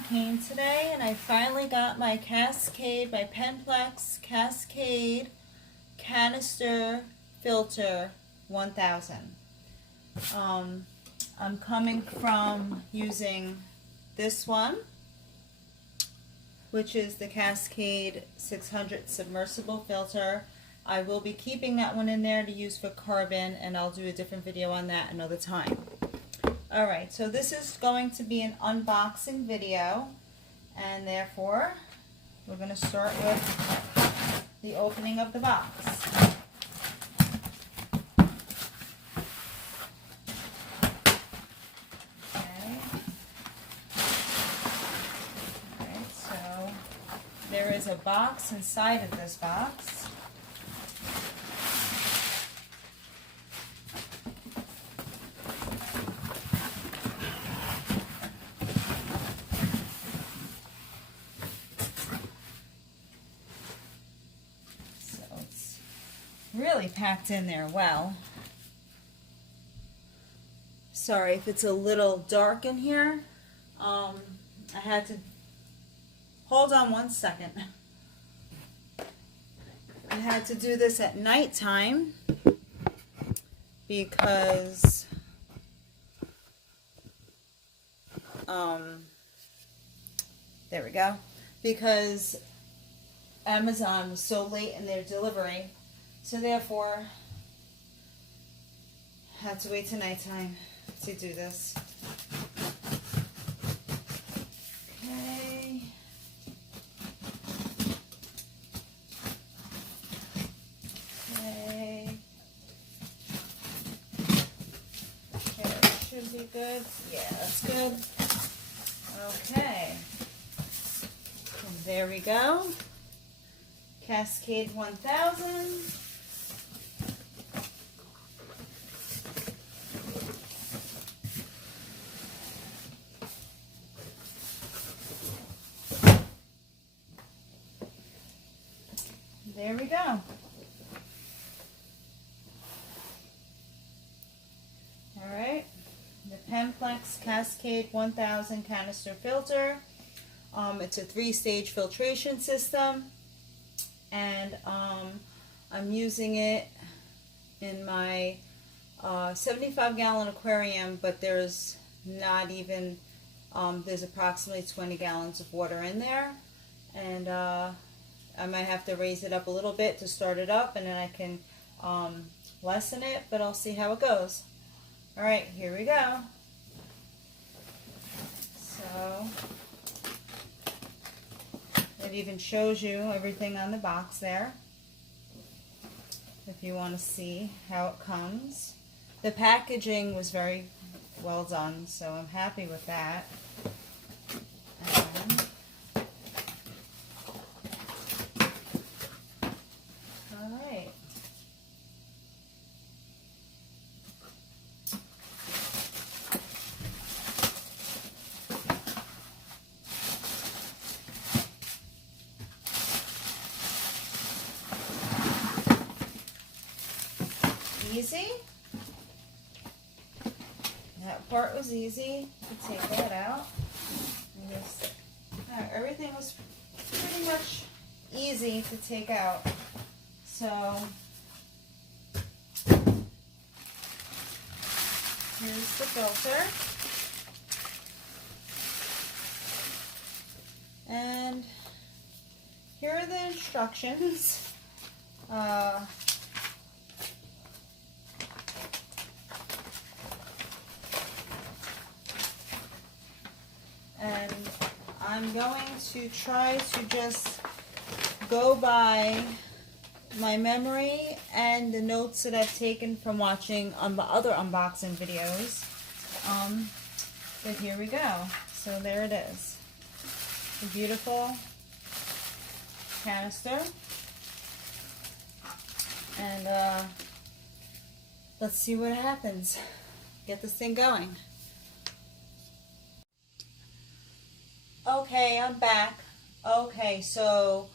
Amazon came today, and I finally got my Cascade, my Penn Plax Cascade Canister Filter 1000. I'm coming from using this one, which is the Cascade 600 submersible filter. I will be keeping that one in there to use for carbon, and I'll do a different video on that another time. Alright, so this is going to be an unboxing video, and therefore we're going to start with the opening of the box. Okay. Alright, so there is a box inside of this box. Really packed in there well. Sorry if it's a little dark in here. I had to hold on one second. I had to do this at nighttime because there we go. Because Amazon was so late in their delivery. So therefore, I had to wait till nighttime to do this. Okay. Okay. Okay, that should be good. Yeah, that's good. Okay. And there we go. Cascade 1000. There we go. Alright, the Penn Plax Cascade 1000 canister filter. It's a 3-stage filtration system, and I'm using it in my 75-gallon aquarium, but there's not even, there's approximately 20 gallons of water in there, and I might have to raise it up a little bit to start it up, and then I can lessen it, but I'll see how it goes. Alright, here we go. So, it even shows you everything on the box there, if you want to see how it comes. The packaging was very well done, so I'm happy with that. And alright. Easy. That part was easy to take that out. Everything was pretty much easy to take out. So here's the filter. And here are the instructions. And I'm going to try to just go by my memory and the notes that I've taken from watching on the other unboxing videos. But here we go. So there it is. The beautiful canister. And let's see what happens. Get this thing going. Okay, I'm back. Okay, so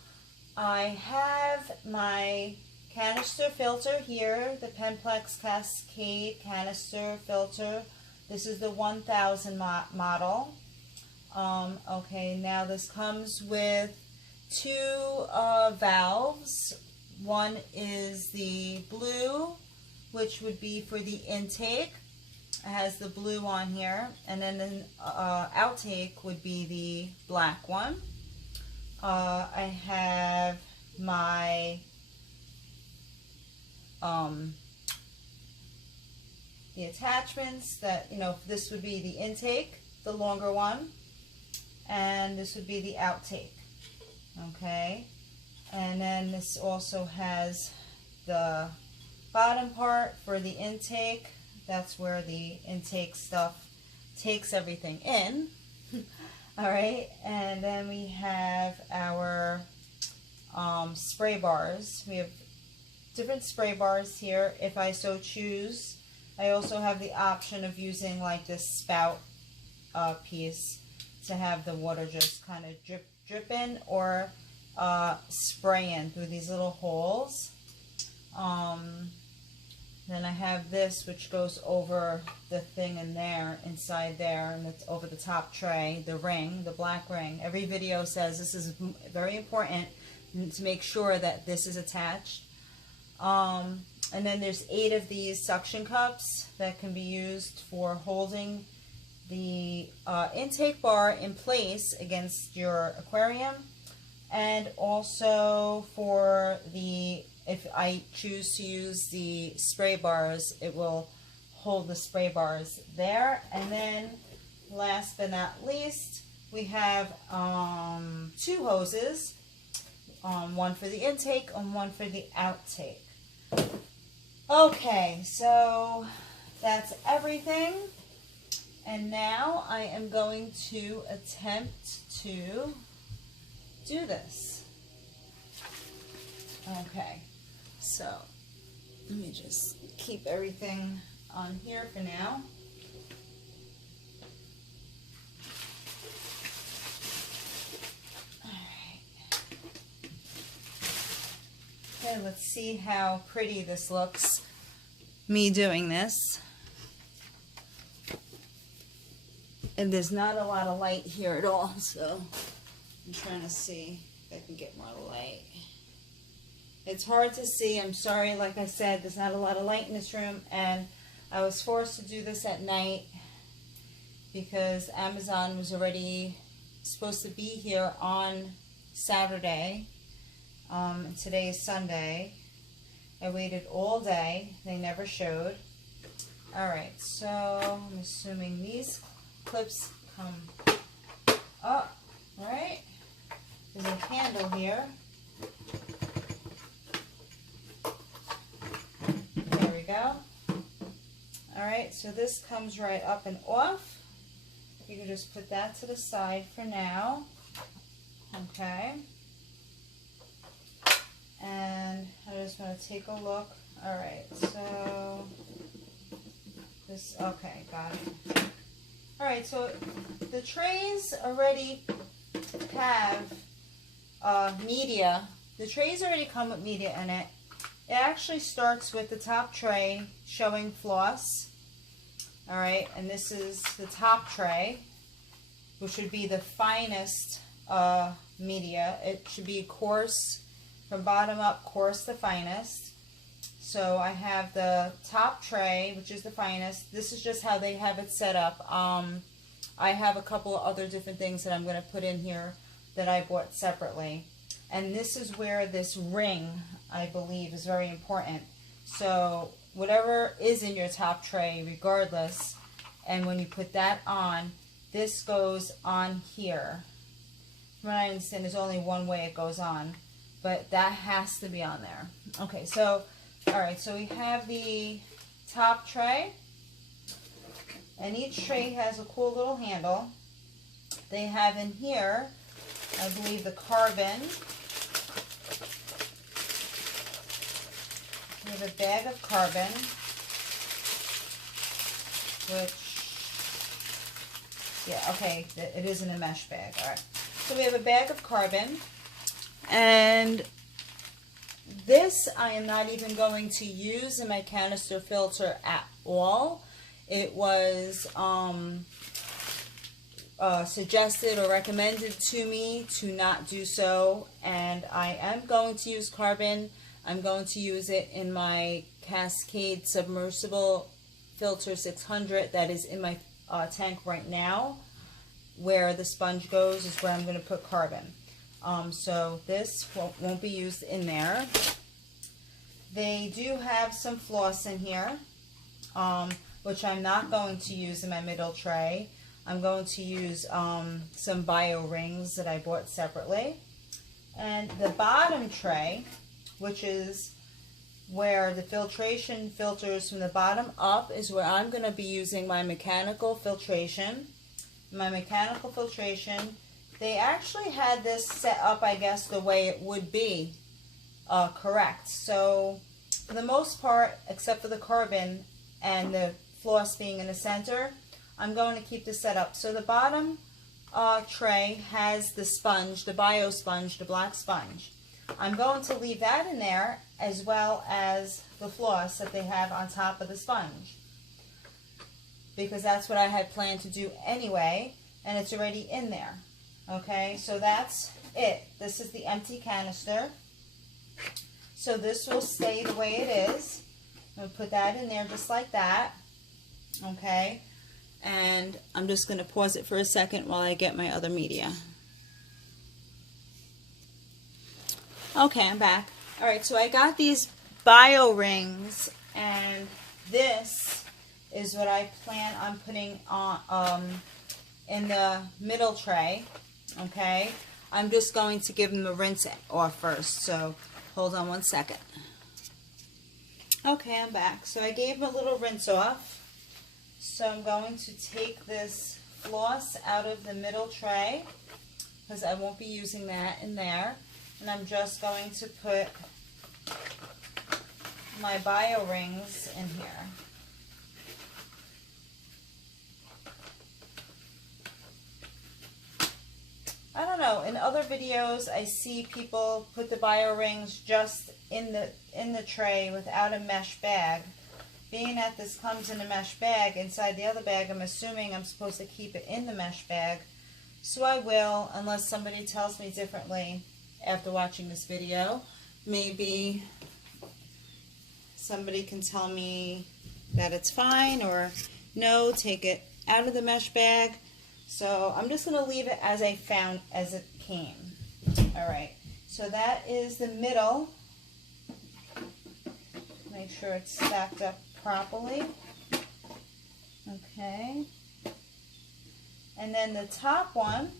I have my canister filter here, the Penn Plax Cascade Canister filter. This is the 1000 model. Okay, now this comes with two valves. One is the blue, which would be for the intake. It has the blue on here, and then the outtake would be the black one. I have my the attachments that, this would be the intake, the longer one, and this would be the outtake. Okay, and then this also has the bottom part for the intake. That's where the intake stuff takes everything in. All right, and then we have our spray bars. We have different spray bars here if I so choose. I also have the option of using like this spout piece to have the water just kind of drip in, or spray in through these little holes. Then I have this, which goes over the thing in there, inside there, and it's over the top tray, the ring, the black ring. Every video says this is very important to make sure that this is attached. And then there's 8 of these suction cups that can be used for holding the intake bar in place against your aquarium, and also for the, if I choose to use the spray bars, it will hold the spray bars there. And then last but not least, we have 2 hoses, one for the intake and one for the outtake. Okay, so that's everything. And now I am going to attempt to do this. Okay, so let me just keep everything on here for now. Okay, let's see how pretty this looks, me doing this. And there's not a lot of light here at all, so I'm trying to see if I can get more light. It's hard to see, I'm sorry, like I said, there's not a lot of light in this room, and I was forced to do this at night because Amazon was already supposed to be here on Saturday. Today is Sunday. I waited all day. They never showed. Alright, so I'm assuming these clips come up, right? There's a handle here. There we go. Alright, so this comes right up and off. You can just put that to the side for now. Okay. And I just want to take a look. Alright, so this, okay, got it. Alright, so the trays already have media. The trays already come with media in it. It actually starts with the top tray showing floss. Alright, and this is the top tray, which would be the finest media. It should be coarse, from bottom up, coarse, the finest. So I have the top tray, which is the finest. This is just how they have it set up. I have a couple of other different things that I'm going to put in here that I bought separately. And this is where this ring, I believe, is very important. So whatever is in your top tray, regardless, and when you put that on, this goes on here. From what I understand, there's only one way it goes on, but that has to be on there. Okay, so, alright, so we have the top tray, and each tray has a cool little handle. They have in here, I believe, the carbon. We have a bag of carbon, which, yeah, okay, it is in a mesh bag. Alright, so we have a bag of carbon, and this I am not even going to use in my canister filter at all. It was suggested or recommended to me to not do so, and I am going to use carbon. I'm going to use it in my Cascade Submersible Filter 600 that is in my tank right now. Where the sponge goes is where I'm going to put carbon. So this won't be used in there. They do have some floss in here, which I'm not going to use in my middle tray. I'm going to use some bio rings that I bought separately. And the bottom tray, which is where the filtration filters from the bottom up, is where I'm going to be using my mechanical filtration. My mechanical filtration, they actually had this set up, I guess, the way it would be correct. So for the most part, except for the carbon and the floss being in the center, I'm going to keep this set up. So the bottom tray has the sponge, the bio sponge, the black sponge. I'm going to leave that in there as well as the floss that they have on top of the sponge, because that's what I had planned to do anyway, and it's already in there. Okay, so that's it. This is the empty canister. So this will stay the way it is. I'm going to put that in there just like that. Okay, and I'm just going to pause it for a second while I get my other media. Okay, I'm back. Alright, so I got these bio rings, and this is what I plan on putting on in the middle tray. Okay, I'm just going to give them a rinse off first, so hold on one second. Okay, I'm back. So I gave them a little rinse off. So I'm going to take this floss out of the middle tray, because I won't be using that in there, and I'm just going to put my bio rings in here. I don't know, in other videos I see people put the bio rings just in the tray without a mesh bag. Being that this comes in a mesh bag inside the other bag, I'm assuming I'm supposed to keep it in the mesh bag. So I will, unless somebody tells me differently after watching this video. Maybe somebody can tell me that it's fine, or no, take it out of the mesh bag. So I'm just going to leave it as I found as it came. Alright, so that is the middle. Make sure it's stacked up properly. Okay. And then the top one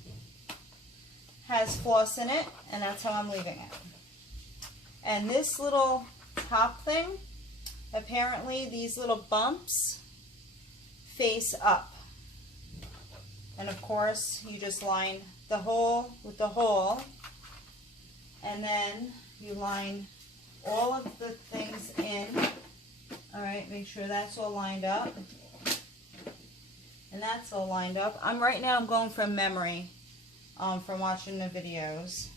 has floss in it, and that's how I'm leaving it. And this little top thing, apparently these little bumps face up. And of course, you just line the hole with the hole, and then you line all of the things in. Alright, make sure that's all lined up. And that's all lined up. Right now I'm going from memory, from watching the videos.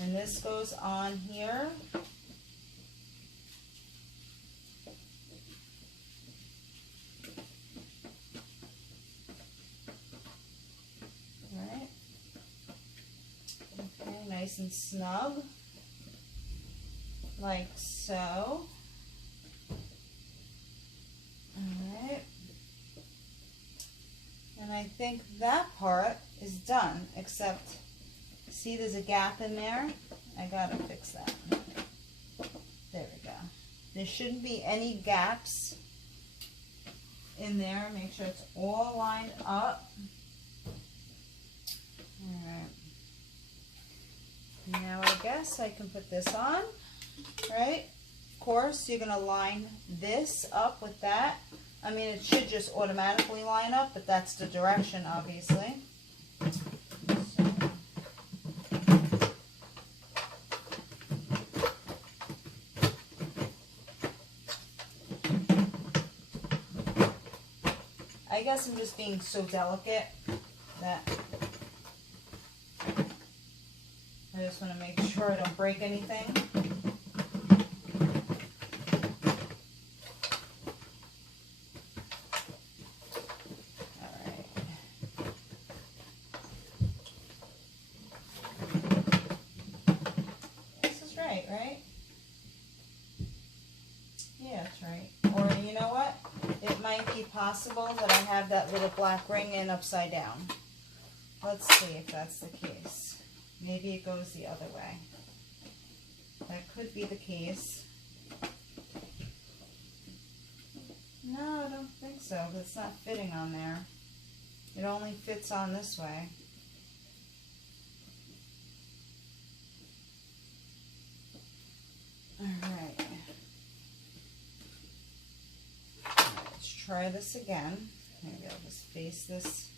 And this goes on here. Alright. Okay, nice and snug. Like so. Alright. And I think that part is done, except, see there's a gap in there? I gotta fix that. There we go. There shouldn't be any gaps in there. Make sure it's all lined up. Alright. Now I guess I can put this on, right? Of course, you're gonna line this up with that. I mean, it should just automatically line up, but that's the direction, obviously. So. I guess I'm just being so delicate that I just want to make sure I don't break anything. right? Yeah, that's right. Or you know what? It might be possible that I have that little black ring in upside down. Let's see if that's the case. Maybe it goes the other way. That could be the case. No, I don't think so. It's not fitting on there. It only fits on this way. Alright. Let's try this again. Maybe I'll just face this.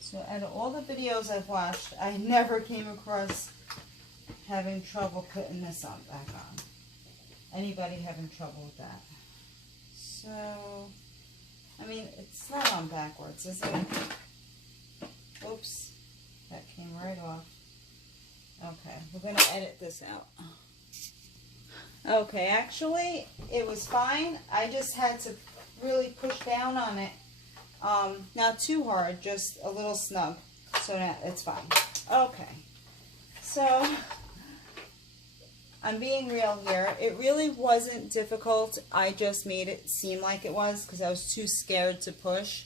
So out of all the videos I've watched, I never came across having trouble putting this on back on. Anybody having trouble with that? So, I mean, it's not on backwards, is it? Oops, that came right off. Okay, we're going to edit this out. Okay, actually, it was fine. I just had to really push down on it. Not too hard, just a little snug. So now it's fine. Okay, so I'm being real here. It really wasn't difficult. I just made it seem like it was because I was too scared to push.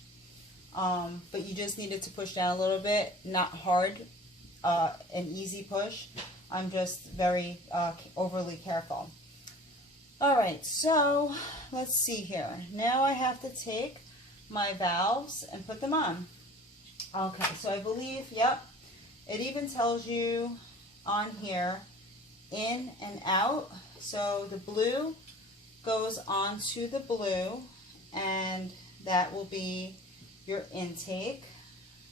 But you just needed to push down a little bit, not hard, an easy push. I'm just very overly careful. Alright, so let's see here. Now I have to take my valves and put them on. Okay, so I believe, yep, it even tells you on here in and out. So the blue goes onto the blue, and that will be your intake.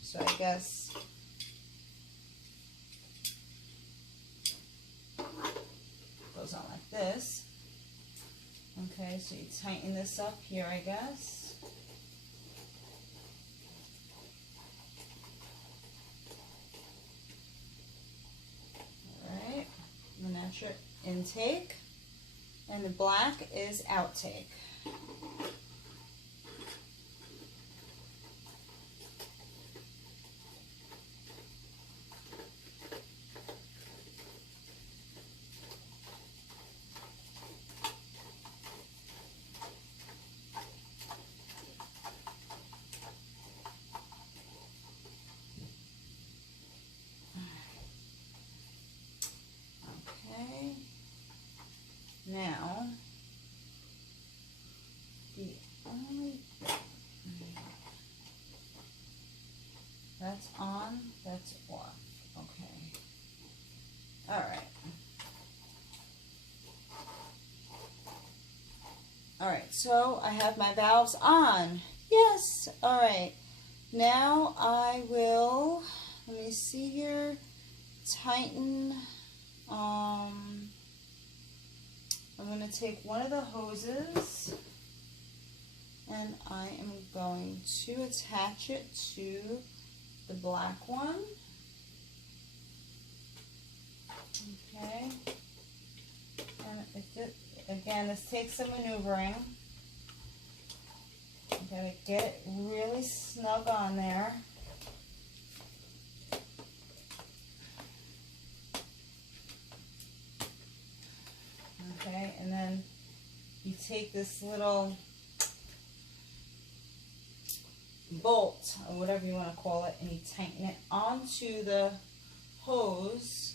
So I guess goes on like this. Okay, so you tighten this up here, I guess. Alright, and that's your intake, and the black is outtake. Now, the only that's on, that's off. Okay. All right. All right. So I have my valves on. Yes. All right. Now I will. Let me see here. Tighten. I'm going to take one of the hoses and I am going to attach it to the black one. Okay. And again, this takes some maneuvering. I'm going to get it really snug on there. Okay, and then you take this little bolt, or whatever you want to call it, and you tighten it onto the hose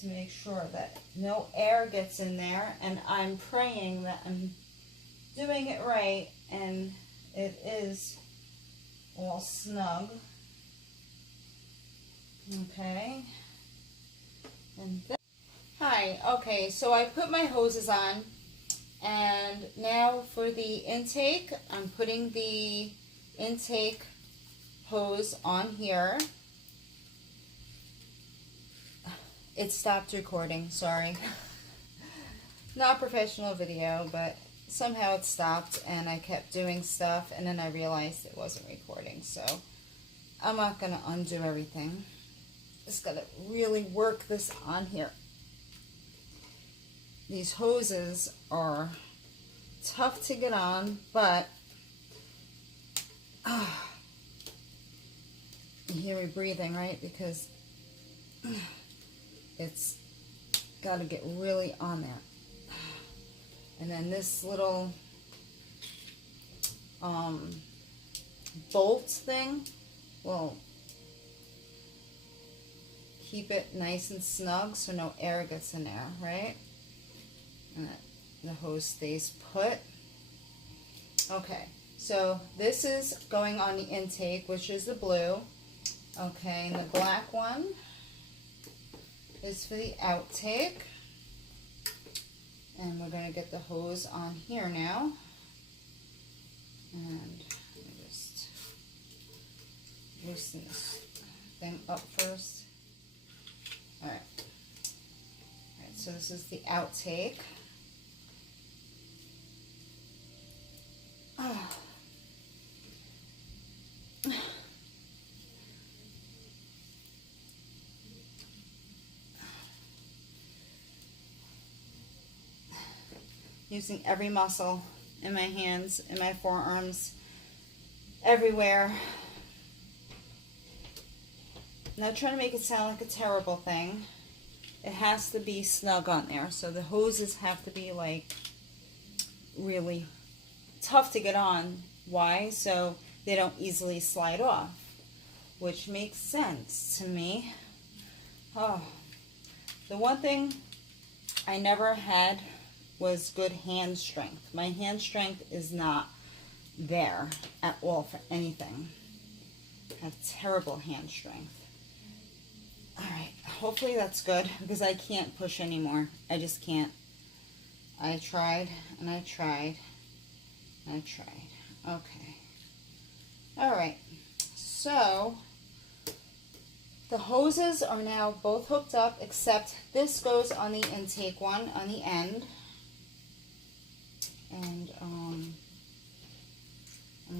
to make sure that no air gets in there. And I'm praying that I'm doing it right and it is all snug. Okay. And then, hi, okay, so I put my hoses on, and now for the intake, I'm putting the intake hose on here. It stopped recording, sorry. Not professional video, but somehow it stopped and I kept doing stuff and then I realized it wasn't recording, so I'm not going to undo everything. just gotta really work this on here. These hoses are tough to get on, but you hear me breathing, right? Because it's got to get really on there. And then this little bolt thing will keep it nice and snug so no air gets in there, right? And the hose stays put. Okay, so this is going on the intake, which is the blue. Okay, and the black one is for the outtake. And we're going to get the hose on here now. And let me just loosen this thing up first. Alright. Alright, so this is the outtake. Using every muscle in my hands, in my forearms, everywhere. Not trying to make it sound like a terrible thing. It has to be snug on there. So the hoses have to be like really tough to get on. Why? So they don't easily slide off, which makes sense to me. Oh, the one thing I never had was good hand strength. My hand strength is not there at all for anything. I have terrible hand strength. Alright, hopefully that's good because I can't push anymore. I just can't. I tried and I tried and I tried. Okay. Alright, so the hoses are now both hooked up except this goes on the intake one on the end. And I'm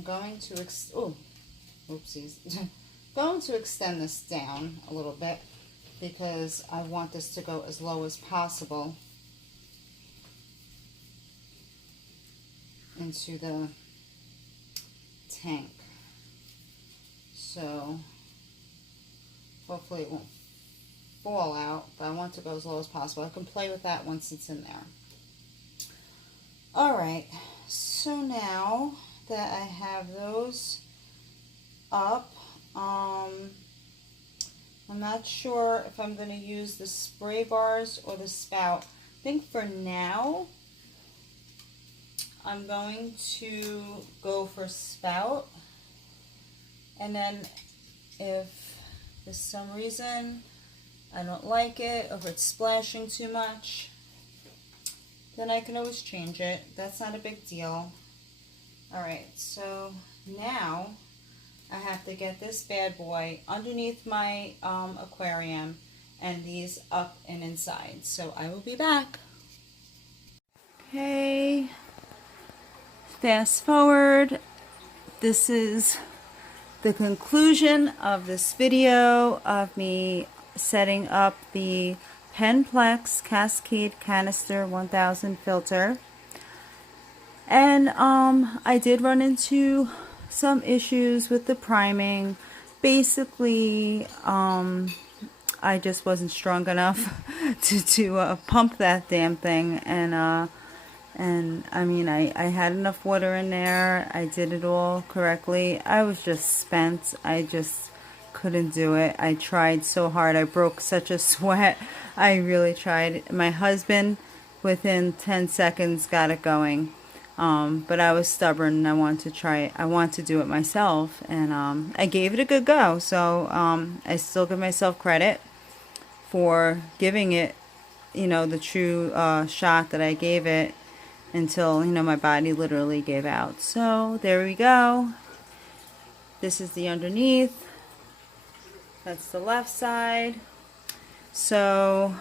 going to going to extend this down a little bit because I want this to go as low as possible into the tank. So hopefully it won't fall out, but I want it to go as low as possible. I can play with that once it's in there. Alright, so now that I have those up, I'm not sure if I'm going to use the spray bars or the spout. I think for now, I'm going to go for spout. And then if for some reason I don't like it, or if it's splashing too much, then I can always change it. That's not a big deal. Alright, so now I have to get this bad boy underneath my aquarium and these up and inside. So I will be back. Okay, fast forward. This is the conclusion of this video of me setting up the Penn Plax Cascade Canister 1000 filter. And I did run into some issues with the priming. Basically, I just wasn't strong enough to pump that damn thing. And I mean, I had enough water in there. I did it all correctly. I was just spent. I just couldn't do it. I tried so hard. I broke such a sweat. I really tried. My husband, within 10 seconds, got it going. But I was stubborn and I wanted to try it. I want to do it myself. And I gave it a good go. So I still give myself credit for giving it, you know, the true shot that I gave it until, you know, my body literally gave out. So there we go. This is the underneath. That's the left side. So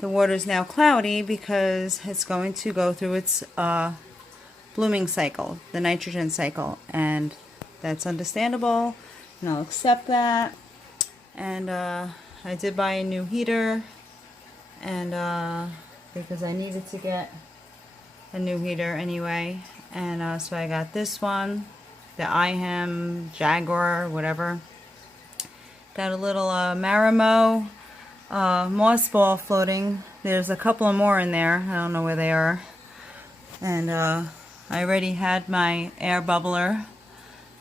the water is now cloudy because it's going to go through its blooming cycle, the nitrogen cycle, and that's understandable, and I'll accept that. And I did buy a new heater, and because I needed to get a new heater anyway. And so I got this one, the IHAM Jaguar, whatever. Got a little Marimo moss ball floating. There's a couple of more in there. I don't know where they are. And I already had my air bubbler,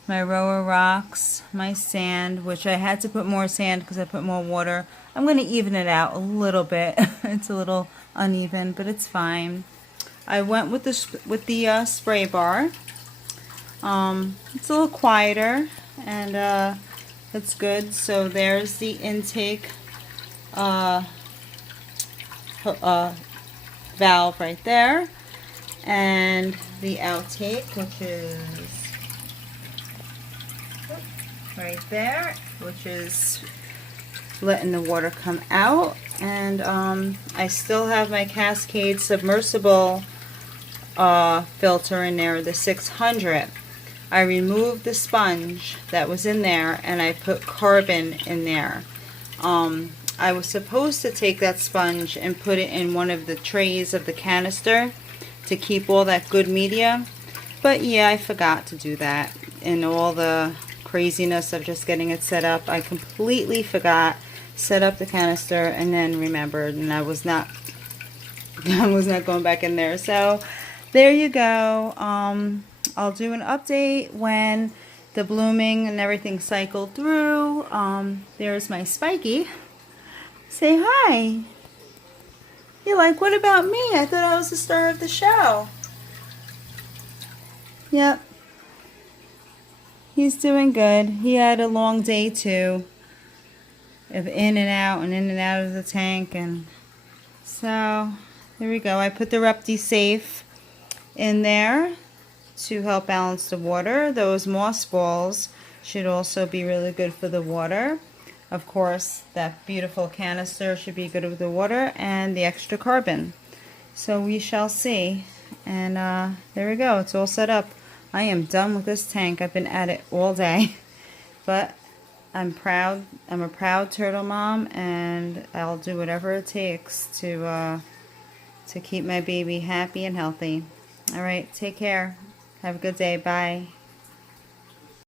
my rower rocks, my sand, which I had to put more sand because I put more water. I'm going to even it out a little bit. It's a little uneven, but it's fine. I went with the spray bar. It's a little quieter, and it's good. So there's the intake valve right there, and the outtake, which is right there, which is letting the water come out. And I still have my Cascade submersible filter in there, the 600. I removed the sponge that was in there and I put carbon in there. I was supposed to take that sponge and put it in one of the trays of the canister to keep all that good media, but yeah, I forgot to do that. In all the craziness of just getting it set up, I completely forgot. Set up the canister and then remembered, and I was not going back in there. So there you go. I'll do an update when the blooming and everything cycled through. There's my Spiky. Say hi. You're like, what about me? I thought I was the star of the show. Yep. He's doing good. He had a long day too, of in and out of the tank, and so there we go. I put the Repti Safe in there to help balance the water. Those moss balls should also be really good for the water. Of course, that beautiful canister should be good with the water and the extra carbon. So we shall see. And there we go. It's all set up. I am done with this tank. I've been at it all day. But I'm proud. I'm a proud turtle mom, and I'll do whatever it takes to keep my baby happy and healthy. All right, take care. Have a good day. Bye.